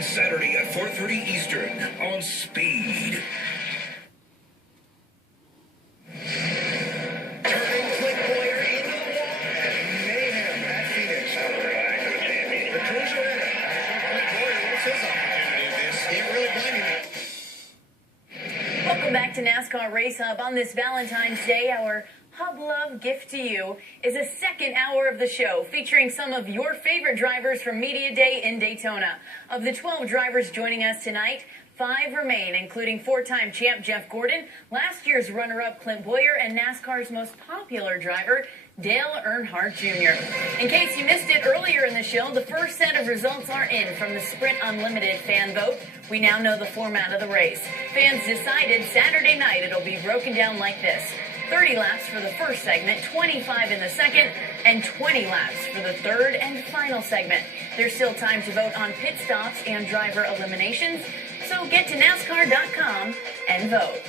begins Saturday at 4:30 Eastern on Speed. Turning Clint BOWYER into the wall and mayhem at Phoenix. The Cruiser in it. Clint BOWYER, what's his opportunity? This can't really blame him. Welcome back to NASCAR Race Hub. On this Valentine's Day, our Hub Love gift to you is a second hour of the show featuring some of your favorite drivers from Media Day in Daytona. Of the 12 drivers joining us tonight, 5 remain, including 4-time champ Jeff Gordon, last year's runner-up Clint BOWYER, and NASCAR's most popular driver, Dale Earnhardt Jr. In case you missed it earlier in the show, the first set of results are in from the Sprint Unlimited fan vote. We now know the format of the race. Fans decided Saturday night it'll be broken down like this: 30 laps for the first segment, 25 in the second, and 20 laps for the third and final segment. There's still time to vote on pit stops and driver eliminations, so get to NASCAR.com and vote.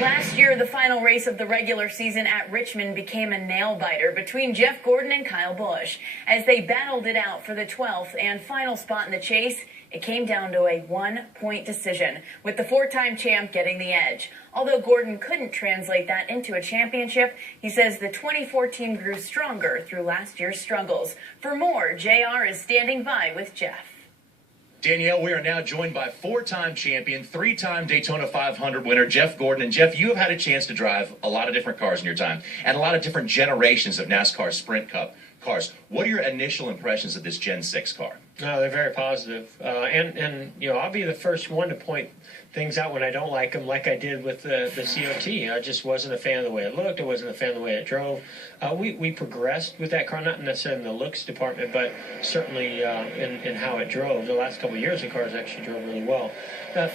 Last year, the final race of the regular season at Richmond became a nail-biter between Jeff Gordon and Kyle Busch. As they battled it out for the 12th and final spot in the chase, it came down to a 1-point decision, with the 4-time champ getting the edge. Although Gordon couldn't translate that into a championship, he says the 24 team grew stronger through last year's struggles. For more, JR is standing by with Jeff. Danielle, we are now joined by 4-time champion, 3-time Daytona 500 winner, Jeff Gordon. And Jeff, you have had a chance to drive a lot of different cars in your time and a lot of different generations of NASCAR Sprint Cup cars. What are your initial impressions of this Gen 6 car? No, they're very positive. And you know, I'll be the first one to point things out when I don't like them, like I did with the COT. I just wasn't a fan of the way it looked. I wasn't a fan of the way it drove. We progressed with that car, not necessarily in the looks department, but certainly in how it drove. The last couple of years, the cars actually drove really well.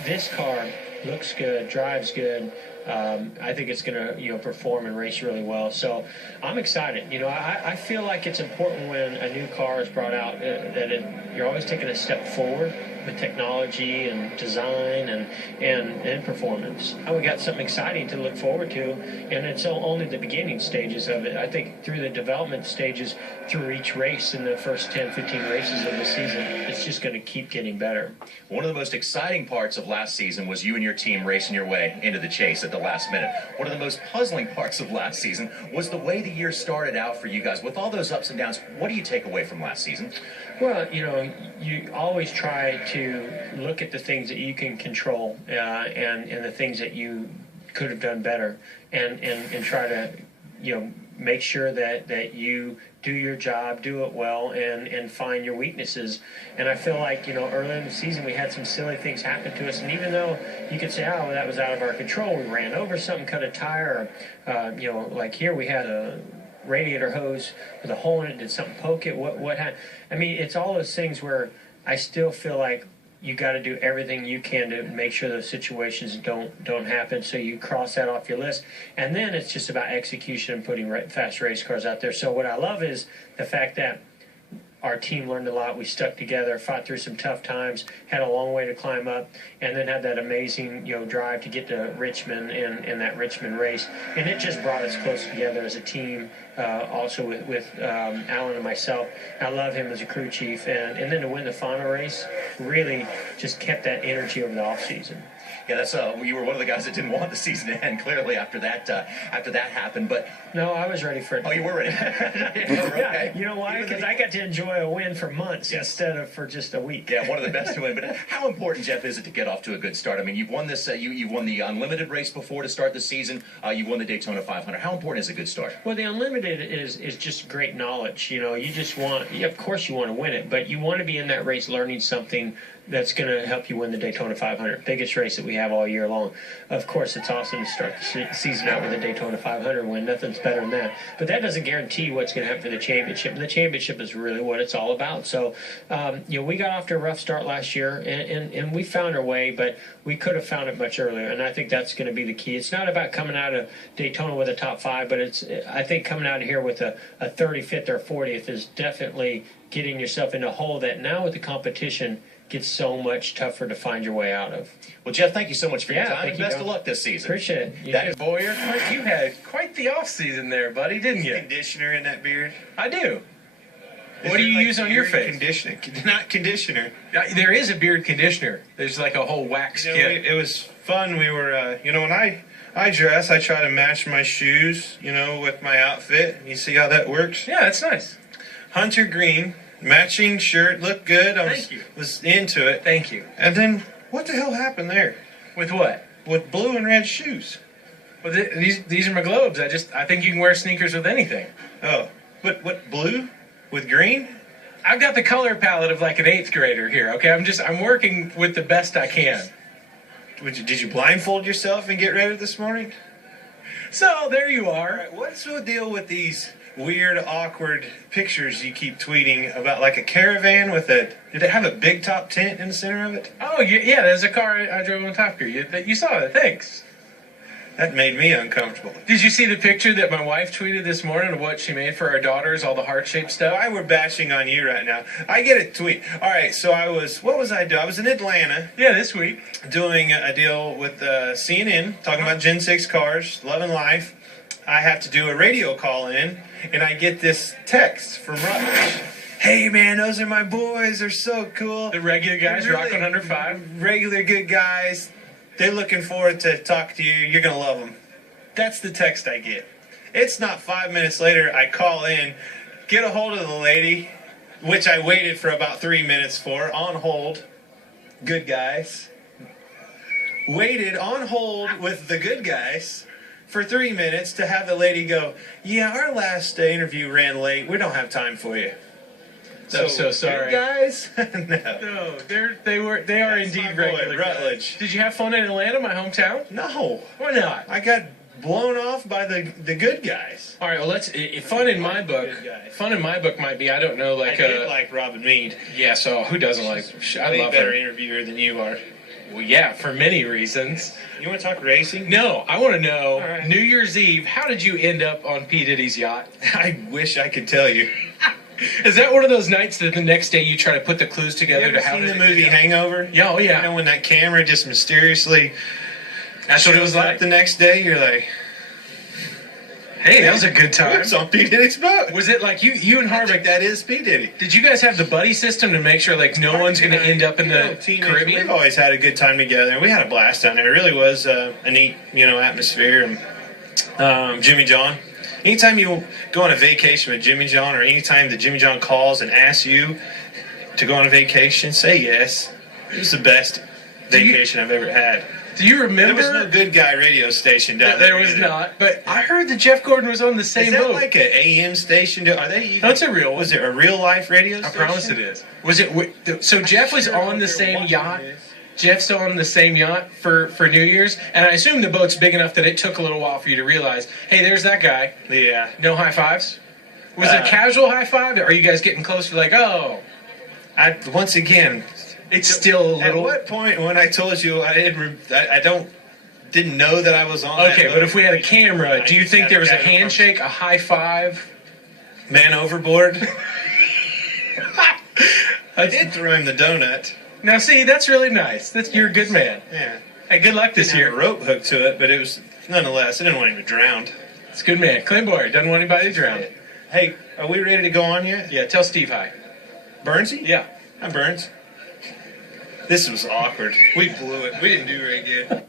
This car looks good, drives good. I think it's going to, perform and race really well. So I'm excited. I feel like it's important when a new car is brought out that you're always taking a step forward with technology and design and performance. We got something exciting to look forward to, and it's only the beginning stages of it. I think through the development stages, through each race in the first 10, 15 races of the season, it's just going to keep getting better. One of the most exciting parts of last season was you and your team racing your way into the chase at the last minute. One of the most puzzling parts of last season was the way the year started out for you guys. With all those ups and downs, what do you take away from last season? Well, you always try to look at the things that you can control and the things that you could have done better and try to, make sure that you do your job, do it well, and find your weaknesses. And I feel like, early in the season we had some silly things happen to us, and even though you could say, oh, that was out of our control, we ran over something, cut a tire, or, like here we had a radiator hose with a hole in it, did something poke it, what happened? I mean, it's all those things where I still feel like you got to do everything you can to make sure those situations don't happen, so you cross that off your list. And then it's just about execution and putting fast race cars out there. So what I love is the fact that our team learned a lot. We stuck together, fought through some tough times, had a long way to climb up, and then had that amazing drive to get to Richmond in that Richmond race. And it just brought us close together as a team, also with Alan and myself. I love him as a crew chief. And then to win the final race really just kept that energy over the offseason. Yeah, that's you were one of the guys that didn't want the season to end, clearly, after that happened. But no, I was ready for it. Oh, you were ready. Yeah, you know why? Because I got to enjoy a win for months instead of for just a week. Yeah, one of the best to win. But how important, Jeff, is it to get off to a good start? I mean, you've won this. You've won the Unlimited race before to start the season. You've won the Daytona 500. How important is a good start? Well, the Unlimited is just great knowledge. You just want, of course, you want to win it, but you want to be in that race learning something that's going to help you win the Daytona 500, biggest race that we have all year long. Of course, it's awesome to start the season out with a Daytona 500 win. Nothing's better than that. But that doesn't guarantee what's going to happen for the championship. And the championship is really what it's all about. So, we got off to a rough start last year, and we found our way, but we could have found it much earlier. And I think that's going to be the key. It's not about coming out of Daytona with a top 5, but I think coming out of here with a 35th or 40th is definitely getting yourself in a hole that now with the competition gets so much tougher to find your way out of. Well, Jeff, thank you so much for your time, and best Don. of luck this season. Appreciate it. That BOWYER, you had quite the off season there, buddy, didn't you? Conditioner in that beard. I do. What do you use on your beard face? Conditioner, not conditioner. There is a beard conditioner. There's like a whole wax You know, kit. it was fun. We were, when I dress, I try to match my shoes, with my outfit. You see how that works? Yeah, that's nice. Hunter green, matching shirt, looked good. Thank you. Was into it. Thank you. And then, what the hell happened there? With what? With blue and red shoes. Well, these are my globes. I think you can wear sneakers with anything. Oh, what blue with green? I've got the color palette of like an 8th grader here. Okay, I'm working with the best I can. Did you blindfold yourself and get ready this morning? So there you All are. right, what's the deal with these weird, awkward pictures you keep tweeting about, like a caravan with did it have a big top tent in the center of it? Oh yeah, there's a car I drove on top here. You saw it. Thanks. That made me uncomfortable. Did you see the picture that my wife tweeted this morning of what she made for our daughters, all the heart-shaped stuff? Why we're bashing on you right now? I get a tweet. All right, so what was I doing? I was in Atlanta Yeah, this week. doing a deal with CNN, talking about Gen 6 cars, loving life. I have to do a radio call in, and I get this text from Rutledge. Hey, man, those are my boys. They're so cool. The regular guys, Really Rock 105. Regular good guys. They're looking forward to talk to you. You're going to love them. That's the text I get. It's not 5 minutes later. I call in, get a hold of the lady, which I waited for about 3 minutes for, on hold. Good guys. Waited on hold with the good guys for 3 minutes to have the lady go, yeah, our last interview ran late. We don't have time for you. I'm so sorry. Good guys? No. No, they are That's indeed my boy, regular guys. Rutledge. Did you have fun in Atlanta, my hometown? No. Why not? I got blown off by the good guys. All right, well, fun in my book. Good guys. Fun in my book might be, I don't know, I like did like Robin Meade. yeah. So who doesn't like? I Way love better her. interviewer than you are. Well, yeah, for many reasons. You want to talk racing? No, I want to know. All right. New Year's Eve, how did you end up on P Diddy's yacht? I wish I could tell you. Is that one of those nights that the next day you try to put the clues You together ever to how seen did the it movie end up? Hangover? Yeah, oh yeah. You know when that camera just mysteriously That's what it was shows up like. the next day? You're like, Hey, that was a good time. it's on P. Diddy's boat. Was it like you and I think Harvick? that is P. Diddy. Did you guys have the buddy system to make sure like no one's going to end up in the Teenage- Caribbean? We've always had a good time together, and we had a blast down there. It really was a neat, atmosphere. And Jimmy John. Anytime you go on a vacation with Jimmy John, or anytime that Jimmy John calls and asks you to go on a vacation, say yes. It was the best vacation I've ever had. Do you remember? There was no good guy radio station down there. There was either. not. But I heard that Jeff Gordon was on the same Is that boat. like an AM station? Are they even? That's a real one. Was it a real life radio I station? promise it is. Was it? So Jeff was on the same yacht. Jeff's on the same yacht for New Year's, and I assume the boat's big enough that it took a little while for you to realize, hey, there's that guy. Yeah. No high fives. Was it a casual high five? Or are you guys getting close to like, oh, Once again, it's still a at little. what point when I told you I didn't know that I was on that Okay, boat? but if we had a camera, do you I think there was a gotta come- handshake, a high five? Man overboard. I did throw him the donut. Now, see, that's really nice. You're a good man. Yeah. Hey, good luck this Didn't have a year. rope hook to it, but it was nonetheless. I didn't want him to drown. It's a good man. CLINT BOWYER doesn't want anybody to drown. Hey, are we ready to go on yet? Yeah, tell Steve hi. Burnsy? Yeah. I'm Burns. This was awkward. We blew it. We didn't do very good.